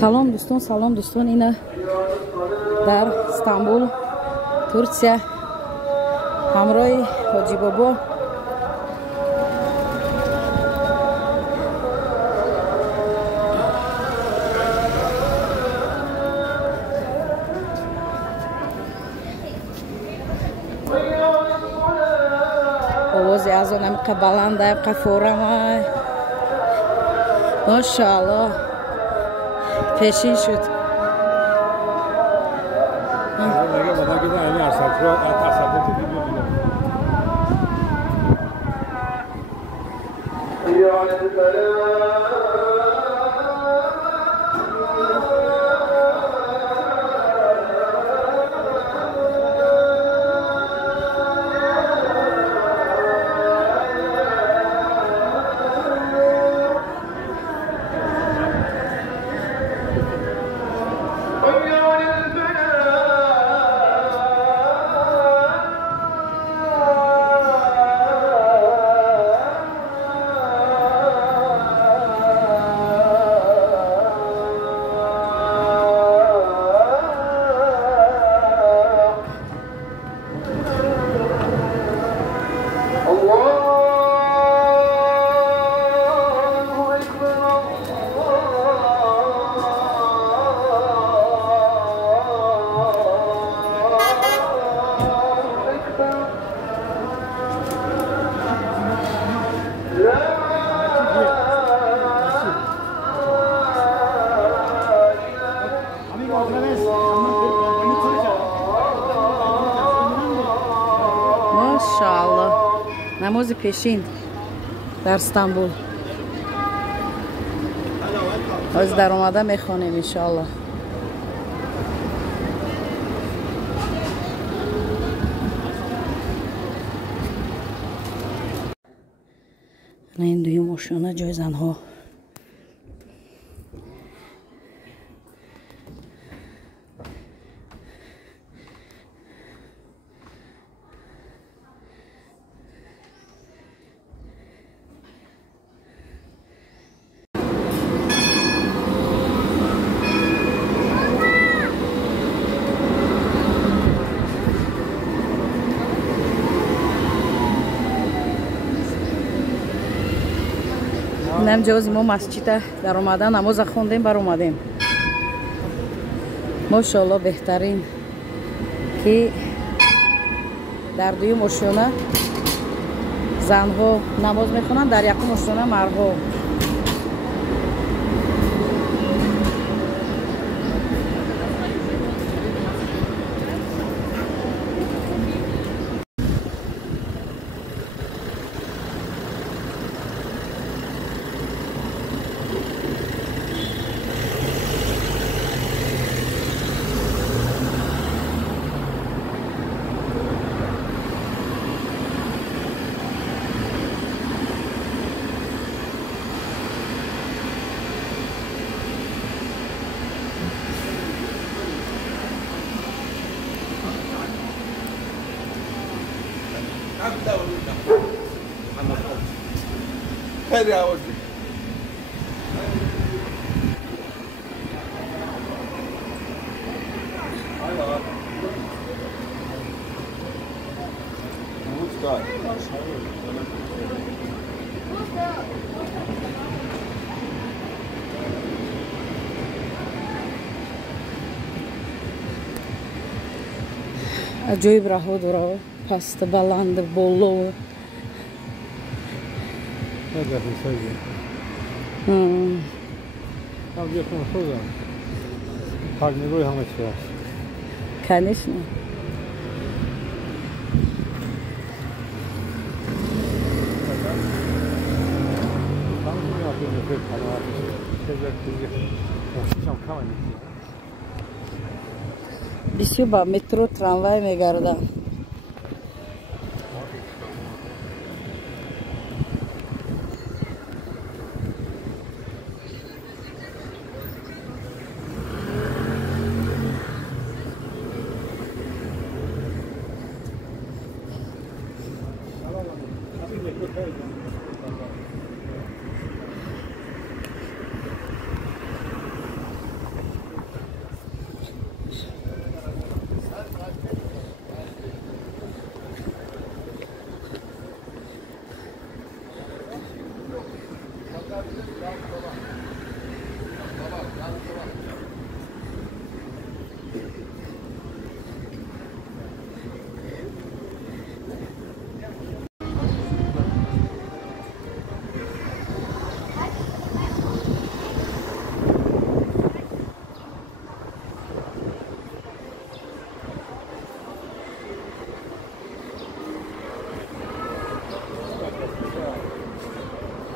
سلام دوستان اینا در استانبول ترکیه همراه حاجی بابا آوازی از اونم قبلنده قفورم ماشاءالله پیشین شد ماشاءالله نماز پیشین در استانبول از در اومده میخوانیم انشاءالله. این دوی ماشینه جای زنها نم جوز ما مسجد در اومدن نماز خوندیم بر اومدیم ماشاءالله بهترین که در دوی ماشونه زنها نماز میخونن در یک ماشونه مردها. خیلی عوضی Acayip rahat ora, pastı, balandı, bollu. Ne dersin söyle? Tam diyorsun sonra. Kalbini koy hemen çıkar. Конечно. Бисё ба метро трамвай мегардам.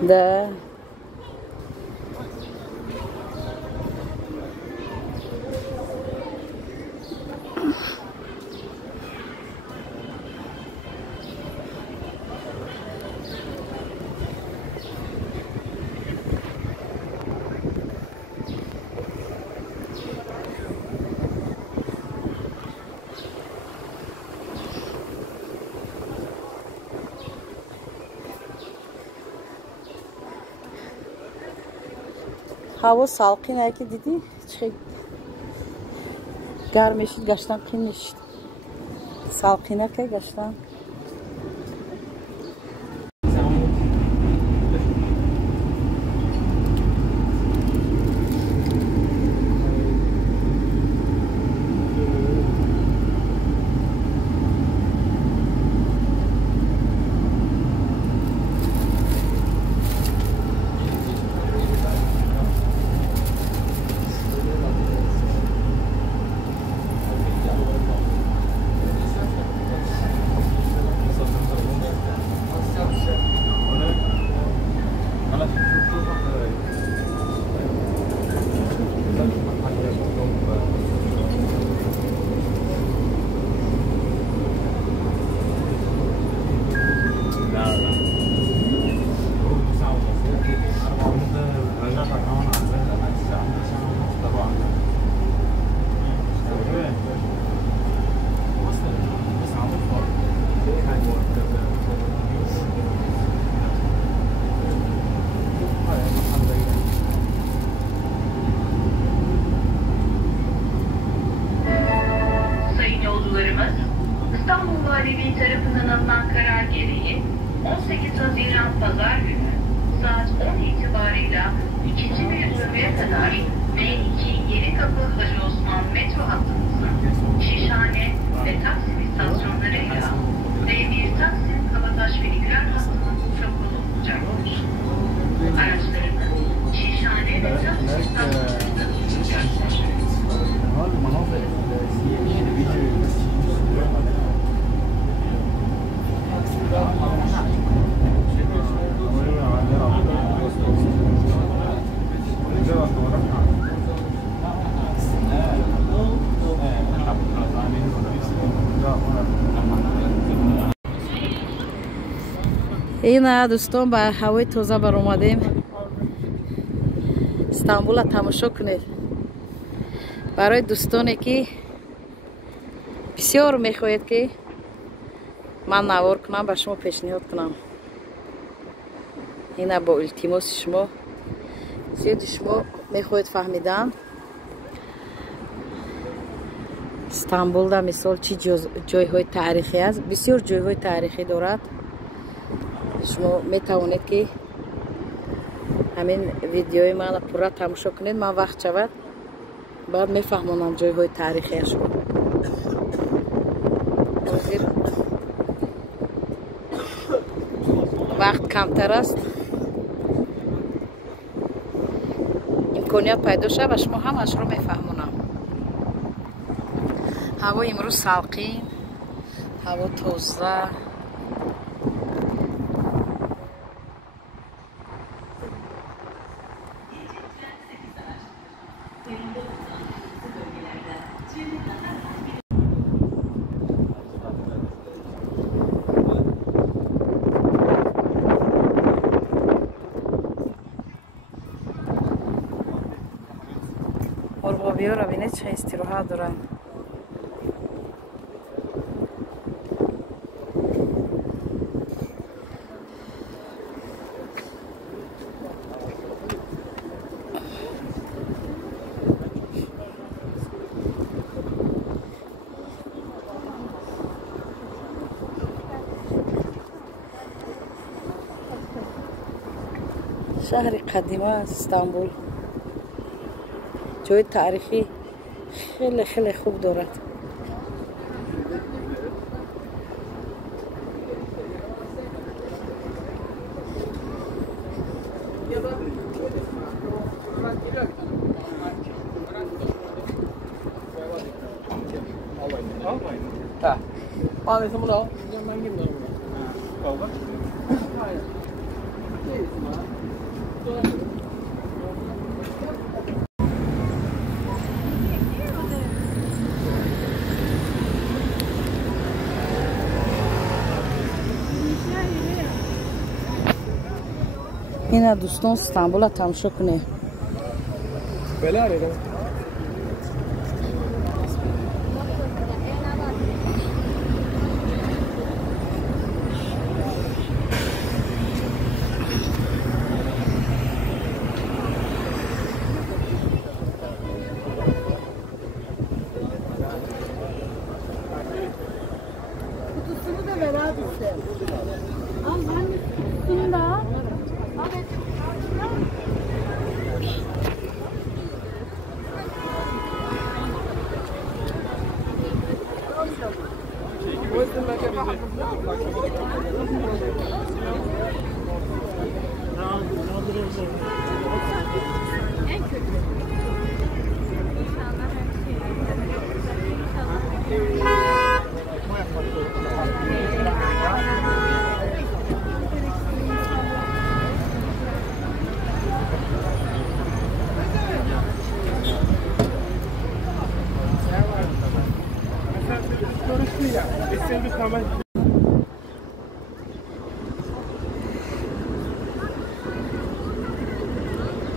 Да. Hava salqin ki dedi. Çık. Garmeşit gaştan qinmiş. Salqin ki gaştan. İstanbul Valiliği tarafından alınan karar gereği 18 Haziran Pazar günü saat 10 itibarıyla ikinci bir dönmeye kadar M2 Yenikapı Hacı Osman metro hattımızın Şişhane ve Taksim istasyonlarıyla D1 Taksim Kabataş Veniküler hattının uçakları olacaktır. Araçlarının Şişhane ve Taksim istasyonlarında uçacaktır. اینا دوستان با هوای تازه بر اومدیم استانبول تماشا کنید برای دوستانی که بسیار میخواهید که من نوار کنم به شما پیشنهاد کنم اینا با التماس شما زیاد شما میخواهید فهمیدن استانبول در مثال چی جایهای تاریخی است بسیار جایهای تاریخی دارد شما میتوانید که همین ویدیوی من پورا تماشا کنید من وقت شود بعد میفهمونم جایهای تاریخی شما وقت کمتر است امکانیت پیدا شد و شما همش رو میفهمونم هوا امروز سالقین هوا تازه مرغابی ها را بینید چه استراحت دارن شهر قدیمی استانبول جای تاریخی خیلی خیلی خوب دارد اینا دوستان استانبول تماشا کنه. بله Kutusunu da ver abi sen. Al ben de kutusunu da al.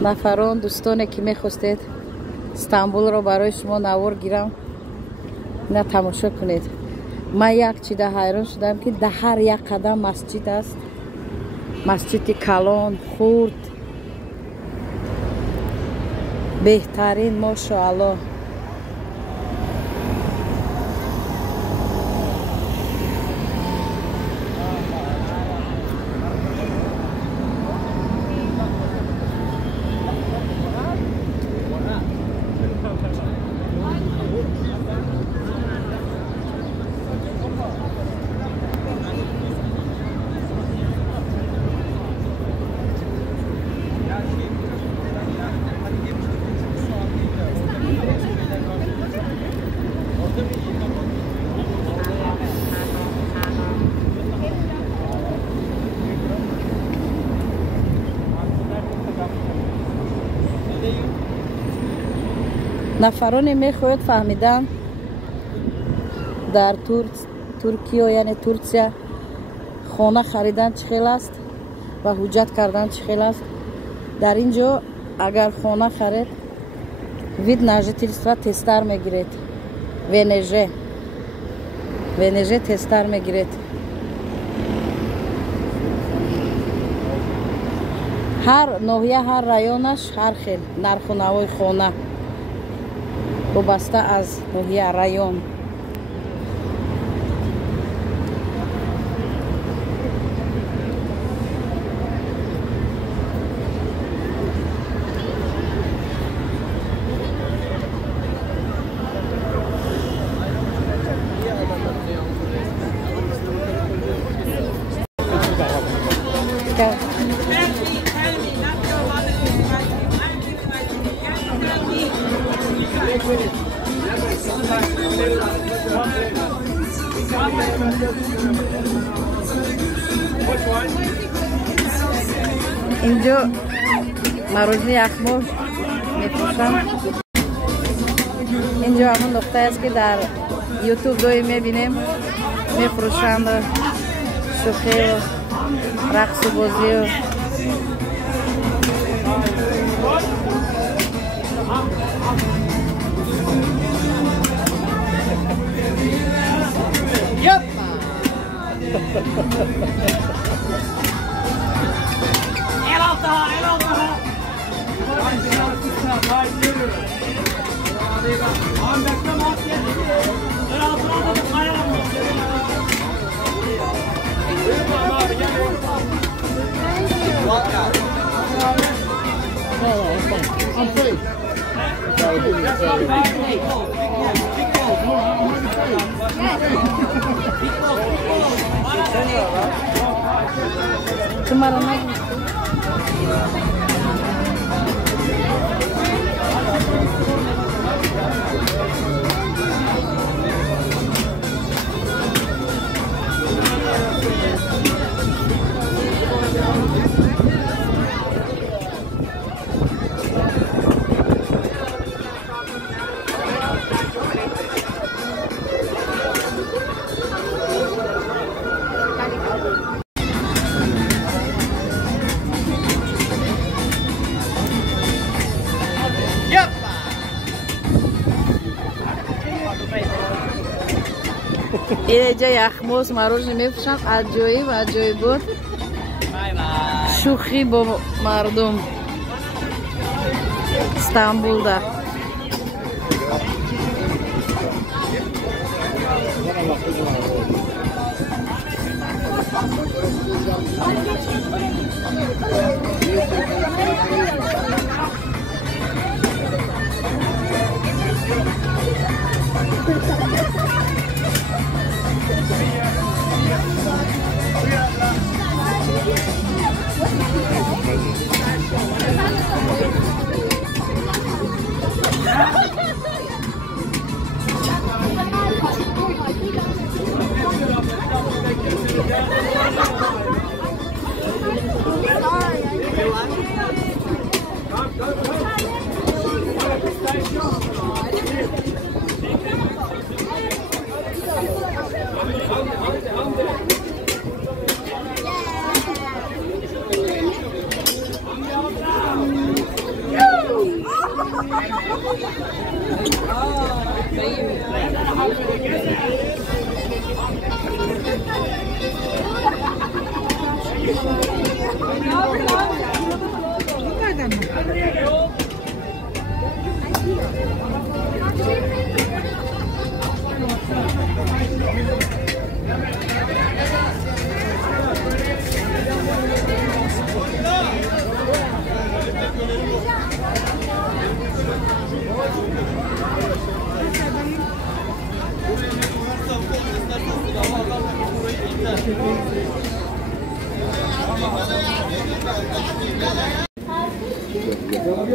نفران دوستانی که میخواستید استانبول رو برای شما نوار گیرم نه تماشا کنید. من یک چیز حیران شدم که در هر یک قدم مسجد است. مسجد کلان خورد بهترین ماشاءالله. نفرانی میخواهد فهمیدن در ترکیه یعنی ترکیه خانه خریدن چه خیلی است و حجت کردن چه خیلی است. در اینجا اگر خانه خرید وید نجاتیلства تستر میگیرید. ونژه تستر میگیرید. هر ناحیه هر رایونش هر خیل نرخ و نوای خانه وابسته از ناحیه رایون. اینجا مروزی اخمور میفروشن. اینجا همون نقطه است که در یوتیوب دوی میبینیم میفروشند شوخی و رقص و بازی و I'm free. Tomorrow night. اینجا یخموز مروژ میفروشن. عجایب بود. شوخی با مردم استانبول ده.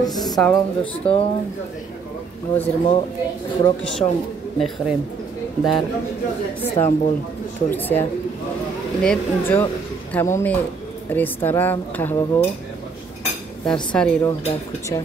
سلام دوستان، حاضر ما خوراک شام میخوریم در استانبول ترکیه. اینجا تمام رستوران قهوه ها در سر راه در کوچه